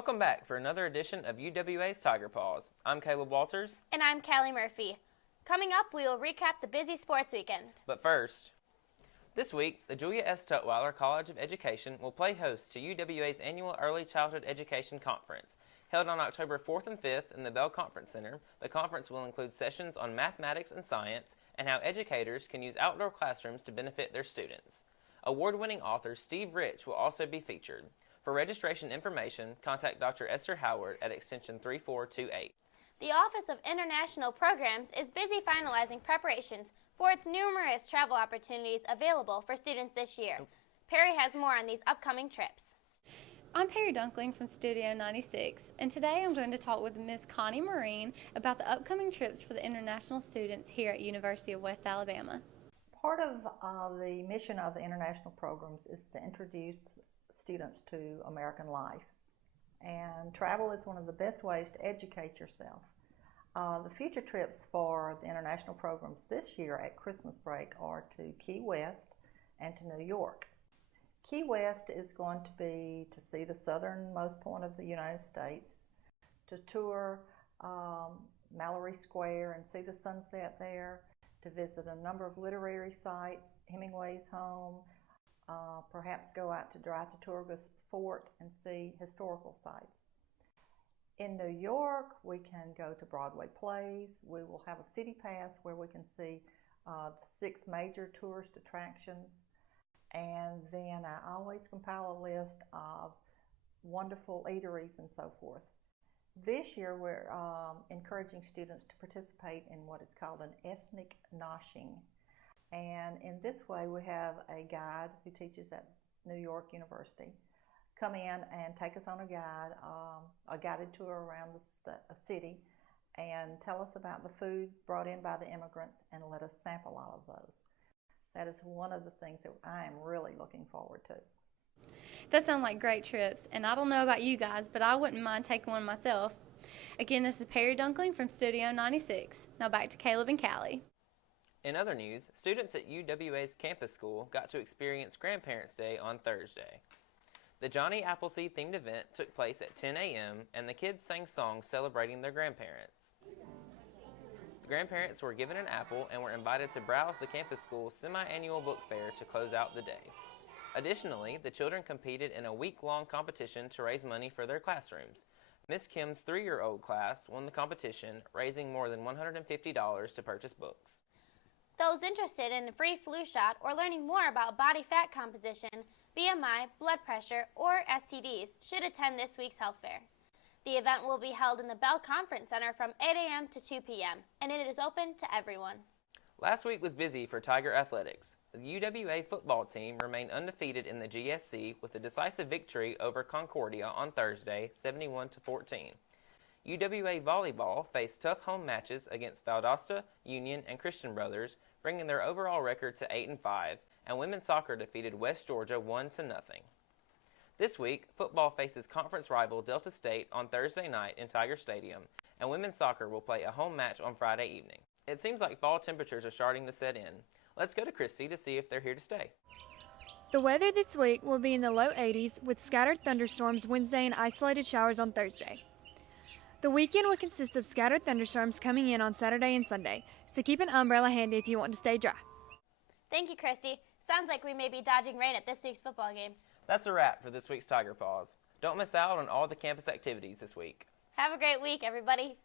Welcome back for another edition of UWA's Tiger Paws. I'm Caleb Walters. And I'm Callie Murphy. Coming up, we will recap the busy sports weekend. But first, this week, the Julia S. Tutwiler College of Education will play host to UWA's annual Early Childhood Education Conference. Held on October 4th and 5th in the Bell Conference Center, the conference will include sessions on mathematics and science and how educators can use outdoor classrooms to benefit their students. Award-winning author Steve Rich will also be featured. For registration information, contact Dr. Esther Howard at extension 3428. The Office of International Programs is busy finalizing preparations for its numerous travel opportunities available for students this year. Perry has more on these upcoming trips. I'm Perry Dunkling from Studio 96, and today I'm going to talk with Ms. Connie Marine about the upcoming trips for the international students here at University of West Alabama. Part of the mission of the international programs is to introduce students to American life, and travel is one of the best ways to educate yourself. The future trips for the international programs this year at Christmas break are to Key West and to New York. Key West is going to be to see the southernmost point of the United States, to tour Mallory Square and see the sunset there, to visit a number of literary sites, Hemingway's home, perhaps go out to Dry-Tortugas Fort and see historical sites. In New York, we can go to Broadway plays. We will have a city pass where we can see the 6 major tourist attractions. And then I always compile a list of wonderful eateries and so forth. This year, we're encouraging students to participate in what is called an ethnic noshing. And in this way, we have a guide who teaches at New York University come in and take us on a guided tour around the city and tell us about the food brought in by the immigrants and let us sample all of those. That is one of the things that I am really looking forward to. That sounds like great trips, and I don't know about you guys, but I wouldn't mind taking one myself. Again, this is Perry Dunkling from Studio 96. Now back to Caleb and Callie. In other news, students at UWA's campus school got to experience Grandparents' Day on Thursday. The Johnny Appleseed themed event took place at 10 a.m. and the kids sang songs celebrating their grandparents. The grandparents were given an apple and were invited to browse the campus school's semi-annual book fair to close out the day. Additionally, the children competed in a week-long competition to raise money for their classrooms. Miss Kim's 3-year-old class won the competition, raising more than $150 to purchase books. Those interested in a free flu shot or learning more about body fat composition, BMI, blood pressure, or STDs should attend this week's health fair. The event will be held in the Bell Conference Center from 8 a.m. to 2 p.m., and it is open to everyone. Last week was busy for Tiger Athletics. The UWA football team remained undefeated in the GSC with a decisive victory over Concordia on Thursday, 71-14. UWA volleyball faced tough home matches against Valdosta, Union, and Christian Brothers, bringing their overall record to 8-5, and women's soccer defeated West Georgia 1-0. This week, football faces conference rival Delta State on Thursday night in Tiger Stadium, and women's soccer will play a home match on Friday evening. It seems like fall temperatures are starting to set in. Let's go to Christy to see if they're here to stay. The weather this week will be in the low 80s with scattered thunderstorms Wednesday and isolated showers on Thursday. The weekend will consist of scattered thunderstorms coming in on Saturday and Sunday, so keep an umbrella handy if you want to stay dry. Thank you, Christy. Sounds like we may be dodging rain at this week's football game. That's a wrap for this week's Tiger Paws. Don't miss out on all the campus activities this week. Have a great week, everybody.